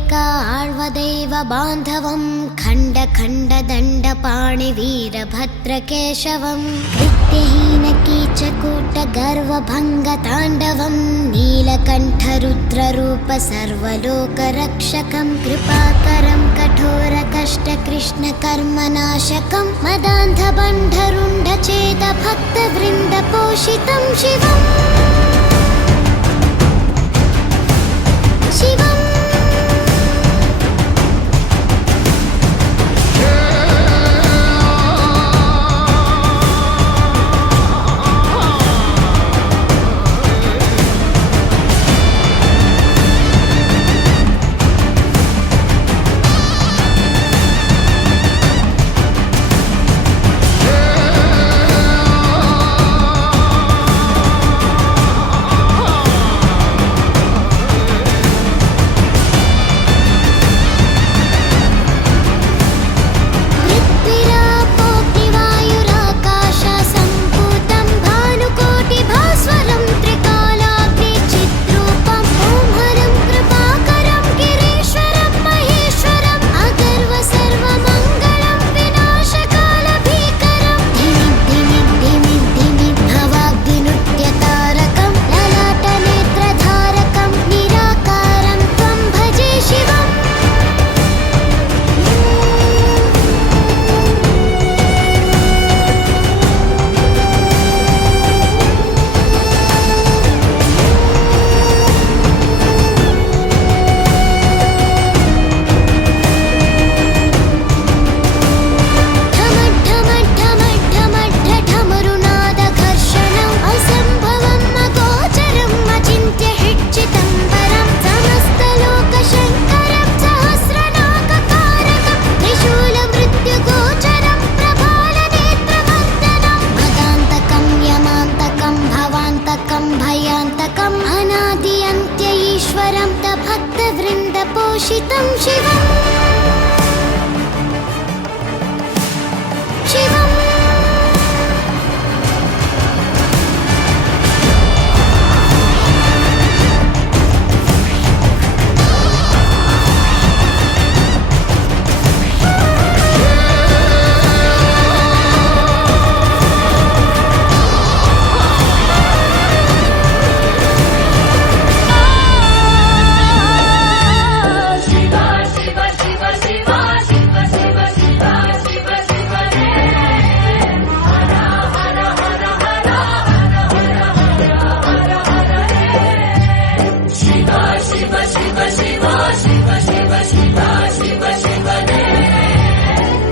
ಏಕ ಆಳ್ವದೈವ ಬಾಂಧವಂ ಖಂಡ ಖಂಡ ದಂಡ ಪಾಣಿ ವೀರಭದ್ರ ಕೇಶವಂ ಕೃತ್ಯಹೀನ ಕೀಚಕೂಟ ಗರ್ವಭಂಗ ತಾಂಡವಂ ನೀಲಕಂಠ ರುದ್ರರೂಪ ಸರ್ವಲೋಕ ರಕ್ಷಕಂ ಕೃಪಾಕರಂ ಕಠೋರ ಕಷ್ಟ ಕೃಷ್ಣ ಕರ್ಮನಾಶಕಂ ಮದಾಂಧ ಬಂಧರುಂಡ ಛೇದ ಭಕ್ತ ವೃಂದ ಪೋಷಿತಂ ಶಿವಂ ಶಿವಂ పోషితం శివం శివం Shiva, Shiva, Shiva.